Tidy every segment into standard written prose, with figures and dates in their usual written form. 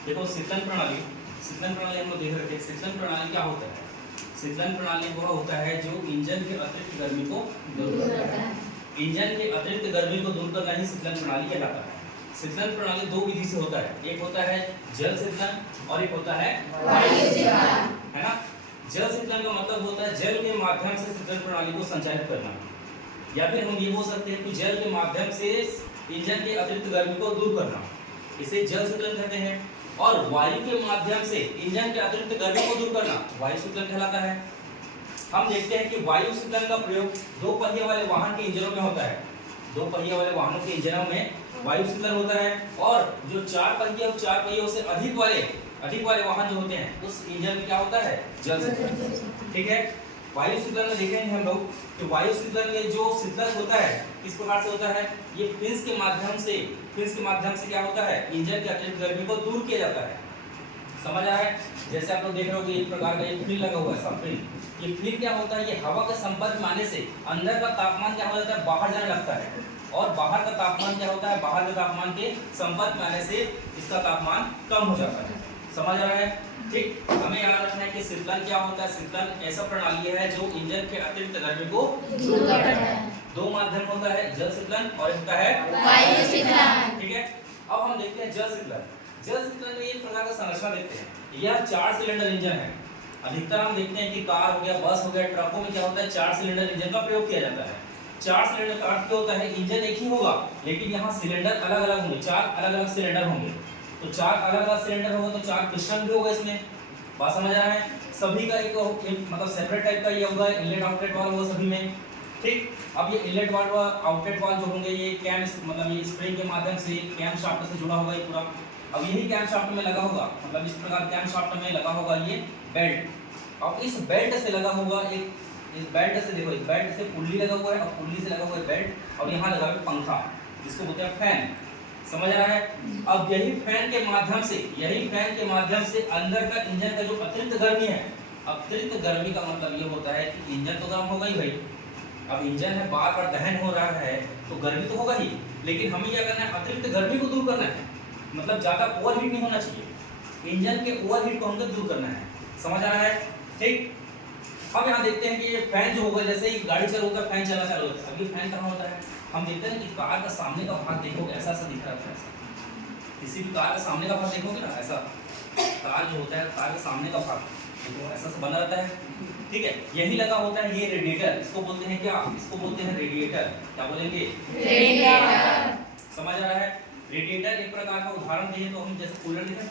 देखो शीतलन प्रणाली हम लोग देख रहे थे। शीतलन प्रणाली क्या होता है? शीतलन प्रणाली वह होता है जो इंजन के अतिरिक्त गर्मी को दूर करता है। इंजन के अतिरिक्त गर्मी को दूर करना ही शीतलन प्रणाली कहलाता है। शीतलन प्रणाली दो विधि से होता है, एक होता है जल शीतलन और एक होता है वायु शीतलन, है ना। जल शीतलन का मतलब होता है जल के माध्यम से शीतलन प्रणाली को संचालित करना, या फिर हम ये बोल सकते हैं कि जल के माध्यम से इंजन के अतिरिक्त गर्मी को दूर करना, इसे जल शीतलन कहते हैं। और वायु के माध्यम से इंजन के अतिरिक्त गर्मी को दूर करना वायु शीतलन कहलाता है। हम देखते हैं कि वायु शीतलन का प्रयोग दो पहिए वाले वाहन के इंजनों में होता है। दो पहिए वाले वाहनों के इंजनों में वायु शीतलन होता है, और जो चार पहिए और चार पहियों से अधिक वाले वाहन जो होते हैं उस इंजन में क्या होता है? जल शीतलन। ठीक है। वायु शीतलन में देखेंगे हम लोग कि वायु शीतलन में जो शीतलन होता है किस प्रकार से होता है? ये फिन्स के माध्यम से क्या होता है? इंजन के अतिरिक्त गर्मी को दूर किया जाता है। समझ आ रहा है? जैसे आप लोग देख रहे हो कि एक प्रकार का एक फिन लगा हुआ है, सब फिन। ये फिन क्या होता है? ये हवा के संपर्क में आने से अंदर का तापमान क्या हो जाता है? बाहर जाने लगता है। और बाहर का तापमान क्या होता है? बाहर के तापमान के संपर्क में आने से इसका तापमान कम हो जाता है। समझ आ रहा है? ठीक। हमें याद रखना है कि शीतलन क्या होता है? शीतलन ऐसा प्रणाली है जो इंजन के अतिरिक्त गर्मी को दूर करता है। दो माध्यम होता है, जल शीतलन और होता है वायु शीतलन। ठीक है। अब हम देखते हैं जल शीतलन। जल शीतलन में एक प्रकार का संरचना देखते हैं। यह 4 सिलेंडर इंजन है। अधिकतर हम देखते हैं कि कार हो गया, बस हो गया, ट्रकों में क्या होता है? 4 सिलेंडर इंजन का प्रयोग किया जाता है। 4 सिलेंडर का अर्थ क्या होता है? इंजन एक ही होगा लेकिन यहाँ सिलेंडर अलग अलग होंगे, 4 अलग अलग सिलेंडर होंगे। तो 4 अलग अलग सिलेंडर होगा तो 4 पिस्टन भी होगा इसमें। बात समझ आ रहा है? सभी का एक मतलब सेपरेट टाइप का ये होगा, इनलेट आउटलेट वाल्व होगा सभी में। ठीक। अब ये इनलेट वाल्व आउटलेट वाल्व जो होंगे ये कैम मतलब ये स्प्रिंग के माध्यम से कैम शाफ्ट से जुड़ा होगा ये पूरा। अब यही कैम शाफ्ट में लगा होगा, मतलब इस प्रकार कैम शाफ्ट में लगा होगा ये बेल्ट। अब इस बेल्ट से लगा होगा इस बेल्ट से, देखो इस बेल्ट से पुल्ली लगा हुआ है और पुल्ली से लगा हुआ है बेल्ट, और यहाँ लगा हुआ है पंखा जिसको बोलते हैं फैन। समझ आ रहा है? अब यही फैन के माध्यम से अंदर का इंजन का जो अतिरिक्त गर्मी है, अतिरिक्त गर्मी का मतलब ये होता है कि इंजन तो गर्म होगा ही भाई। अब इंजन है, बार बार दहन हो रहा है तो गर्मी तो होगा ही, लेकिन हमें क्या करना है? अतिरिक्त गर्मी को दूर करना है। मतलब ज्यादा ओवरहीट नहीं होना चाहिए, इंजन के ओवरहीट को हमको दूर करना है। समझ आ रहा है? ठीक। अब यहाँ देखते हैं कि ये फैन जो होगा, जैसे ही गाड़ी चालू होगा फैन चलना चालू होता है। अब ये फैन कहाँ होता है? हम देखते हैं कि कार का सामने का भाग देखोगे ऐसा दिख रहा है। किसी भी कार का सामने का भाग देखोगे ना, ऐसा कार जो होता है, कार के सामने का भाग देखो ऐसा बना रहता है। ठीक है। यही लगा होता है ये रेडिएटर। इसको बोलते हैं क्या? इसको बोलते हैं रेडिएटर। क्या बोलेंगे? रेडिएटर। समझ आ रहा है? रेडिएटर एक प्रकार का उदाहरण दें तो हम जैसे कूलर देखें,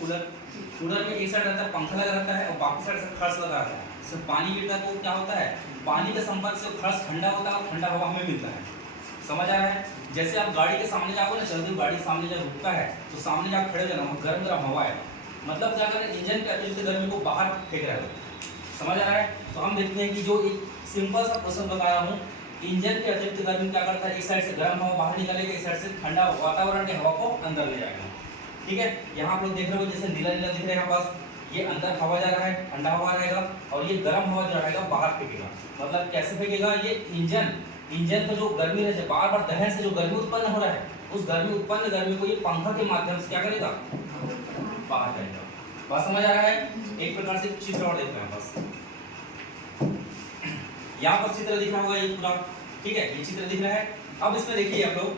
कूलर में एक साइड रहता है पंखा लगा रहता है और बाकी साइड से खर्च लगा रहता है। इसमें पानी गिरता है तो क्या होता है? पानी के संपर्क से खर्च ठंडा होता है और ठंडा हवा हमें मिलता है। समझ आ रहा है? जैसे आप गाड़ी के सामने जाओगे ना, चलती गाड़ी सामने जब रुकता है तो सामने जाकर खड़े रहना, गर्म गर्म हवा है, मतलब क्या कर रहे हैं? इंजन के अतिरिक्त गर्मी को बाहर फेंक रहे हो। समझ आ रहा है? तो हम देखते हैं कि जो एक सिंपल सा प्रोसेस बताया हूँ, इंजन के अतिरिक्त गर्मी क्या करता है? एक साइड से गर्म हवा बाहर निकलेगा, एक साइड से ठंडा वातावरण की हवा को अंदर ले जाएगा। ठीक है। यहाँ आप लोग देख रहे हो जैसे नीला नीला दिख रहा है, यहाँ पास ये अंदर हवा जा रहा है, ठंडा हवा रहेगा, और ये गर्म हवा जो रहेगा बाहर फेंकेगा। मतलब कैसे फेंकेगा? ये इंजन को जो गर्मी है, बार बार दहन से जो गर्मी उत्पन्न हो रहा है, उस उत्पन्न गर्मी को ये पंखा के माध्यम से क्या करेगा? बाहर करेगा। बात समझ आ रहा है? एक प्रकार से चित्र और देखते हैं बस। यहाँ पर चित्र दिख रहा होगा ये पूरा। ठीक है, ये चित्र दिख रहा है। अब इसमें देखिए आप लोग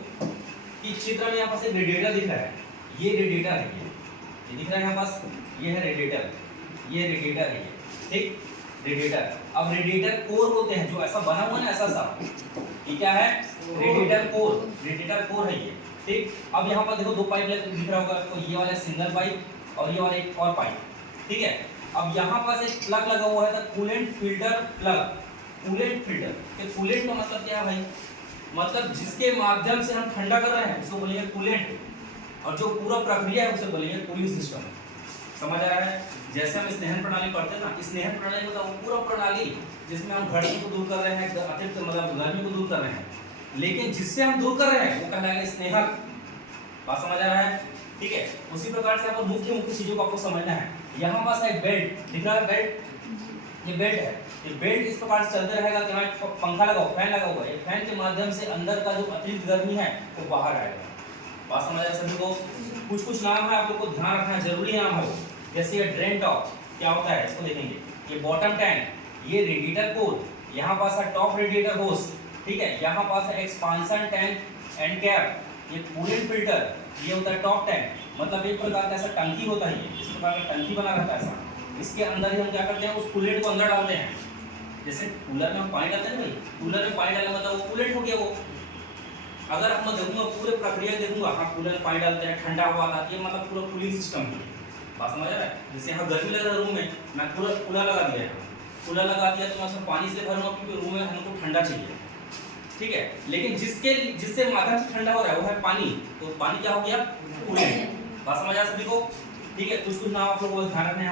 कि चित्र में यहाँ पास एक रेडिएटर दिख रहा है। ये रेडिएटर है, ये दिख रहा है यहाँ पास, ये है रेडिएटर, ये रेडिएटर है ये। ठीक। रेडिएटर। अब रेडिएटर कोर होते हैं जो ऐसा बना हुआ है ना, ऐसा सा, ये क्या है? रेडिएटर कोर है ये। ठीक। अब यहाँ पर देखो 2 पाइप दिख रहा होगा आपको, ये वाला सिंगल पाइप और ये वाला एक और पाइप। ठीक है। अब यहाँ पास एक प्लग लगा हुआ है, coolant filter plug. Coolant filter, ये कूलेंट का मतलब क्या है भाई? मतलब जिसके माध्यम से हम ठंडा कर रहे हैं उसको बोलेंगे कूलेंट, और जो पूरा प्रक्रिया है उसे बोलेंगे कूलिंग सिस्टम। समझ आ रहा है? जैसे हम स्नेहन प्रणाली पढ़ते हैं ना, स्नेहन प्रणाली मतलब वो पूरा प्रणाली जिसमें हम घर्षण को दूर कर रहे हैं, अतिरिक्त मतलब गर्मी को दूर कर रहे हैं, लेकिन जिससे हम दूर कर रहे हैं वो कहलाएगा स्नेहक। बात समझ आ रहा है? ठीक है। उसी प्रकार से आपको मुख्य चीजों को आपको समझना है। यहाँ पास एक बेल्ट दिख रहा है, बेल्ट, ये बेल्ट है। ये बेल्ट इस प्रकार से चलते रहेगा कि हमारे पंखा लगा हुआ, फैन लगा हुआ है, फैन के माध्यम से अंदर का जो अतिरिक्त गर्मी है वो बाहर आएगा। बात समझ आया सभी को? कुछ कुछ नाम है आप लोग को ध्यान रखना जरूरी नाम है वो। जैसे ये ड्रेन टॉप क्या होता है इसको देखेंगे, ये बॉटम टैंक, ये रेडिएटर कोर, यहाँ पास है टॉप रेडिएटर होस, ठीक है, यहाँ पास है एक्सपांशन टैंक एंड कैप, ये कूलेंट फिल्टर, ये होता है टॉप टैंक। मतलब एक प्रकार का ऐसा टंकी होता है, इस प्रकार का टंकी बना रहता है ऐसा, इसके अंदर ही हम क्या करते हैं उस कूलेंट को अंदर डालते हैं। जैसे कूलर में हम पानी डालते हैं ना भाई, कूलर में पानी डालना मतलब वो कूलेंट हो गया वो। अगर आप मैं देखूंगा पूरे प्रक्रिया देखूंगा, हाँ कूलर में पानी डालते हैं, ठंडा हवा आती है, मतलब पूरा कूलिंग सिस्टम है। बात समझ आ रहा है? जैसे यहाँ गर्मी लग रहा है रूम में, मैं पूरा कूलर लगा दिया है, कूलर लगा दिया तो मैं उसमें पानी से भरूंगा क्योंकि रूम में हमको ठंडा चाहिए, ठीक है। लेकिन जिससे माध्यम से ठंडा हो रहा है वो है पानी, तो पानी क्या हो गया कूलेंट। बात समझ आ सभी को? ठीक है, कुछ नाम आप लोगों को ध्यान रखना है।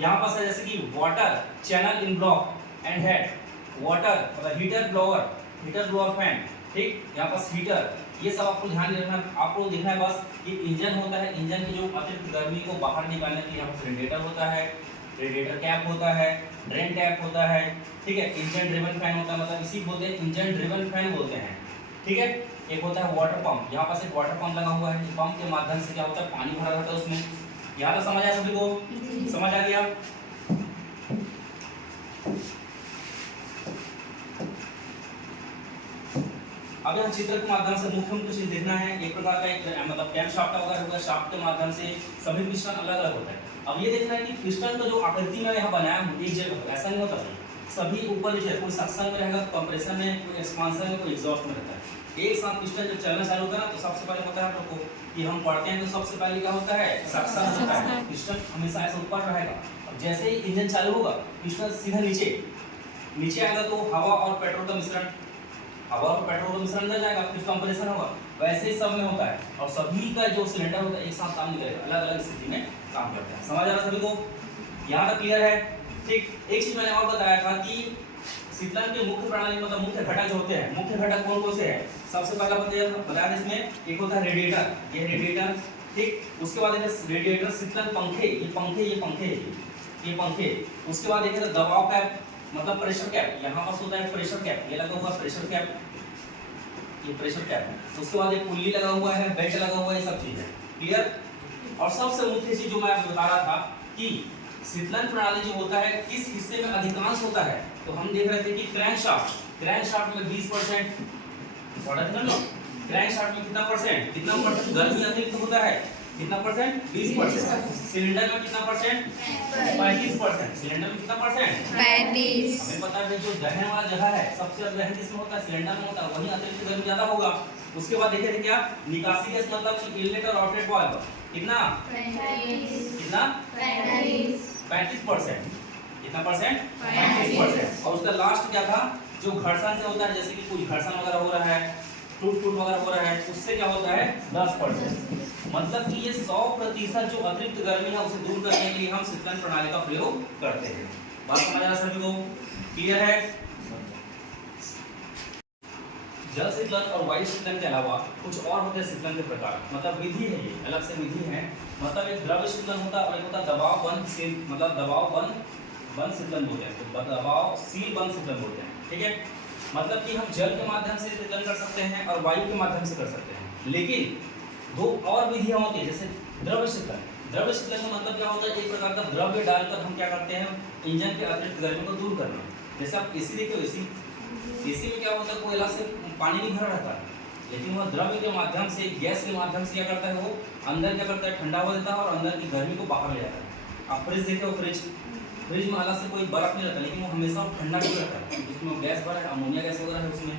यहाँ पास है जैसे कि water channel in block and head, water मतलब हीटर ब्लोअर फैन, ठीक, यहाँ पास हीटर, ये सब आपको ध्यान रखना। आपको देखना है बस ये इंजन होता है, इंजन की जो अतिरिक्त गर्मी को बाहर निकालने के लिए यहाँ पर रेडिएटर होता है, रेडिएटर कैप होता है, ड्रेन टैप होता है, ठीक है, इंजन ड्रिवन फैन होता है, मतलब इसी बोलते हैं इंजन ड्रिवन फैन बोलते हैं, ठीक है। एक होता है वाटर पंप, यहाँ पास एक वाटर पंप लगा हुआ है, पंप के माध्यम से क्या होता है पानी भरा रहता है उसमें। यहाँ तक समझ आया सभी को? समझ आ गया? अब यहाँ चित्र के माध्यम से मुख्य चीज देखना है। एक प्रकार का एक मतलब कैम शाफ्ट वगैरह होगा, शाफ्ट के माध्यम से सभी पिस्टन अलग अलग होता है। अब ये देखना है कि पिस्टन का जो आकृति में यहाँ बनाया एक जगह ऐसा नहीं होता, सभी ऊपर नीचे, कोई सक्शन में रहेगा, कंप्रेशन में, कोई एक्सपांशन में, कोई एग्जॉस्ट में रहता है। एक साथ पिस्टन जब चलना चालू होता है ना तो सबसे पहले होता है आप लोग को कि हम पढ़ते हैं तो सबसे पहले क्या होता है सक्शन होता है, पिस्टन हमेशा ऐसे ऊपर रहेगा। और जैसे ही इंजन चालू होगा पिस्टन सीधा नीचे आएगा, तो हवा और पेट्रोल का मिश्रण, हवा और पेट्रोल का मिश्रण अंदर जाएगा, फिर कंप्रेशन होगा। वैसे ही सब में होता है, और सभी का जो सिलेंडर होता है एक साथ काम नहीं करेगा, अलग अलग स्थिति में काम करता है। समझ आ रहा सभी को? यहाँ तक क्लियर है? ठीक। एक चीज मैंने और बताया था कि शीतलन के मुख्य प्रणाली मतलब मुख्य घटक जो होते हैं, मुख्य घटक कौन कौन से हैं? सबसे पहला बताया इसमें एक होता है रेडिएटर, ये रेडिएटर, ठीक। उसके बाद है रेडिएटर शीतलन पंखे, ये पंखे। उसके बाद एक दबाव कैप मतलब प्रेशर कैप, यहाँ पास होता है प्रेशर कैप, ये लगा हुआ प्रेशर कैप, ये प्रेशर कैप। उसके बाद एक पुल्ली लगा हुआ है, बेल्ट लगा हुआ है, ये सब चीज है। क्लियर? और सबसे मुख्य चीज जो मैं आपको बता रहा था कि शीतलन प्रणाली जो होता है किस हिस्से में अधिकांश होता है, तो हम देख रहे थे कि क्रैंकशाफ्ट में 20% पढ़ा था ना, क्रैंकशाफ्ट में कितना परसेंट गर्मी अतिरिक्त होता है, कितना परसेंट 20%। सिलेंडर में कितना परसेंट 35%। सिलेंडर में कितना परसेंट 35। हमें पता है जो दहन वाला जगह है सबसे ज्यादा दहन किसमें होता है, सिलेंडर में होता है, वहीं अतिरिक्त गर्मी ज्यादा होगा। उसके बाद देखे थे क्या निकासी गैस मतलब कि इनलेट और आउटलेट वाल्व कितना 35%, कितना परसेंट 35%। और उसका लास्ट क्या था जो घर्षण से होता है, जैसे कि कुछ घर्षण वगैरह हो रहा है, टूट वगैरह हो रहा है, उससे क्या होता है 10%। मतलब कि ये 100% जो अतिरिक्त गर्मी है उसे दूर करने के लिए हम शीतलन प्रणाली का प्रयोग करते हैं। बात समझ आ रहा सभी को? क्लियर है? जल शीतलन और वायु शीतलन के अलावा कुछ और होते हैं शीतलन के प्रकार, मतलब विधि है, ये अलग से विधि है। मतलब एक द्रव्य शीतलन होता है और एक होता है दबाव बंद शीतलन बोलते हैं, तो दबाव सील बंद शीतलन बोलते हैं, ठीक है। मतलब कि हम जल के माध्यम से शीतलन कर सकते हैं और वायु के माध्यम से कर सकते हैं, लेकिन दो और विधियां होती है। जैसे द्रव्य शीतलन का मतलब क्या होता है, एक प्रकार का द्रव्य डालकर हम क्या करते हैं इंजन के अतिरिक्त गर्मी को दूर करना। जैसे आप एसी देखो, एसी में क्या होता है कोयला से पानी नहीं भरा रहता है, लेकिन वह द्रव्य के माध्यम से गैस के माध्यम से क्या करता है, वो अंदर क्या करता है ठंडा हो जाता है और अंदर की गर्मी को बाहर ले जाता है। आप फ्रिज देखो, फ्रिज में अलग से कोई बर्फ नहीं रहता, लेकिन वो हमेशा ठंडा क्यों रहता है, उसमें गैस भरा है, अमोनिया गैस वगैरह है, उसमें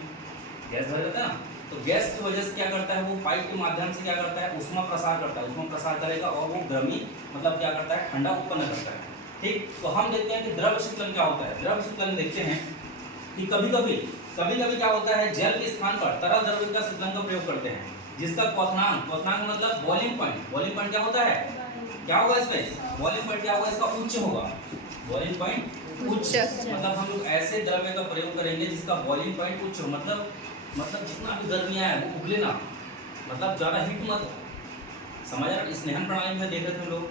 गैस भरा रहता है ना, तो गैस की वजह से क्या करता है वो पाइप के माध्यम से क्या करता है उष्मा प्रसार करता है, उष्मा प्रसार करेगा और वो गर्मी मतलब क्या करता है ठंडा उत्पन्न करता है, ठीक। तो हम देखते हैं कि द्रव्य शीतलन क्या होता है। द्रव्य शीतलन देखते हैं कि कभी कभी क्या होता है जल के स्थान पर तरल द्रव्य का शीतलन का प्रयोग करते हैं, जिसका क्वथनांक मतलब बॉइलिंग पॉइंट क्या होता है, क्या होगा इसमें बॉइलिंग पॉइंट क्या होगा, इसका उच्च होगा, बॉइलिंग पॉइंट उच्च। मतलब हम लोग ऐसे द्रव्य का प्रयोग करेंगे जिसका बॉइलिंग पॉइंट उच्च हो, मतलब जितना भी गर्मी आए वो उबले ना, मतलब ज्यादा हीट मत हो। समझ आ रहा? इस दहन प्रणाली में देख रहे थे हम लोग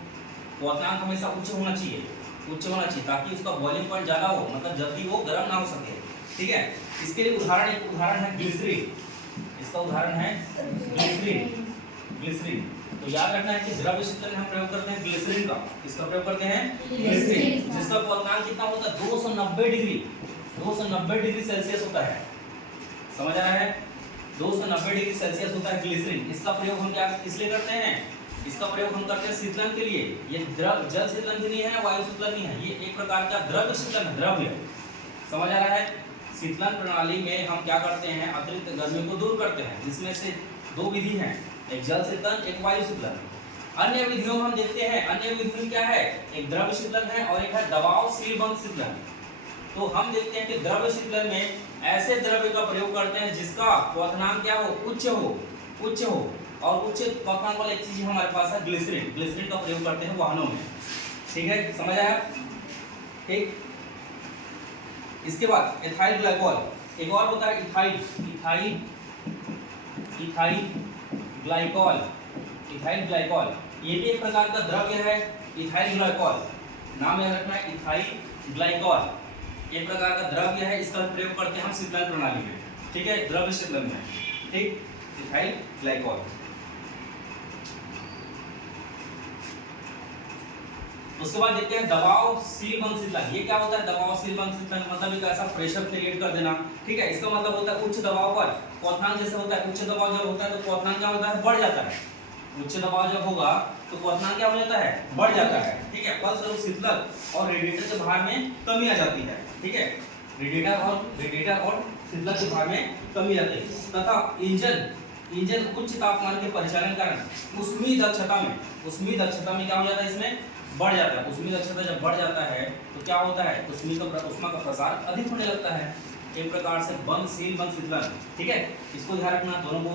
क्वथनांक हमेशा उच्च होना चाहिए ताकि उसका बॉइलिंग पॉइंट ज्यादा हो, मतलब जल्दी वो गर्म ना हो सके, ठीक है। इसके लिए उदाहरण है ग्लिसरीन, इसका उदाहरण है ग्लिसरीन। तो याद रखना है कि द्रव्य शीतलन में हम प्रयोग करते हैं ग्लिसरीन का। किसका प्रयोग करते हैं? ग्लिसरीन, जिसका क्वथनांक कितना होता है? 290 डिग्री, 290 डिग्री सेल्सियस होता है। समझ आ रहा है? 290 डिग्री सेल्सियस होता है ग्लिसरीन। इसका प्रयोग हम क्या इसलिए करते हैं? इसका प्रयोग हम करते हैं शीतलन के लिए। ये द्रव जल शीतलन भी नहीं है, वायु शीतलन नहीं है, ये एक प्रकार का द्रव्य शीतलन है, द्रव्य। समझ आ रहा है? शीतलन प्रणाली में हम क्या करते हैं? अतिरिक्त गर्मी को दूर करते हैं, जिसमें से दो विधि हैं, एक जल शीतलन, एक वायु शीतलन। अन्य विधियों में हम देखते हैं, अन्य विधि क्या है? एक द्रव्य शीतलन है और एक है दबाव सीलबंद शीतलन। तो हम देखते हैं कि द्रव्य शीतलन में ऐसे द्रव्य का प्रयोग करते हैं जिसका क्वथनांक क्या हो? उच्च हो, उच्च हो। और उच्च क्वथनांक वाला एक चीज हमारे पास है ग्लिसरीन। ग्लिसरीन का प्रयोग करते हैं वाहनों में। ठीक है, समझ आया? ठीक। इसके बाद इथाइल ग्लाइकॉल, एक और होता है ethyl, ethyl, ethyl glycol, ethyl glycol, ये भी एक प्रकार का द्रव्य है। इथाइल ग्लाइकॉल नाम याद रखना है, इथाइल ग्लाइकॉल एक प्रकार का द्रव्य है। इसका प्रयोग करते हैं हम शीतलन प्रणाली में। ठीक है, द्रव्य शीतलन में। ठीक, इथाइल ग्लाइकॉल। उसके बाद देखते हैं दबाव सीलबंद शीतलन। ये क्या होता है? दबाव सीलबंद शीतलन मतलब एक ऐसा प्रेशर क्रिएट कर देना। ठीक है, इसका मतलब होता है उच्च दबाव पर क्वथनांक जैसे होता है, उच्च दबाव जब होता है तो क्वथनांक क्या होता है? बढ़ जाता है। उच्च दबाव जब होगा तो क्वथनांक क्या हो जाता है? बढ़ जाता है। ठीक है, फलस्वरूप शीतलक और रेडिएटर के भार में कमी आ जाती है। ठीक है, रेडिएटर और शीतलक के भार में कमी आती है तथा इंजन उच्च तापमान के परिचालन के कारण ऊष्मीय दक्षता में क्या हो जाता है? इसमें बढ़ जाता है। ऊष्मीय दक्षता जब बढ़ जाता है तो क्या होता है? ऊष्मा का प्रसार अधिक होने लगता है। एक प्रकार से बंद शीतलन। ठीक है, इसको ध्यान रखना, दोनों को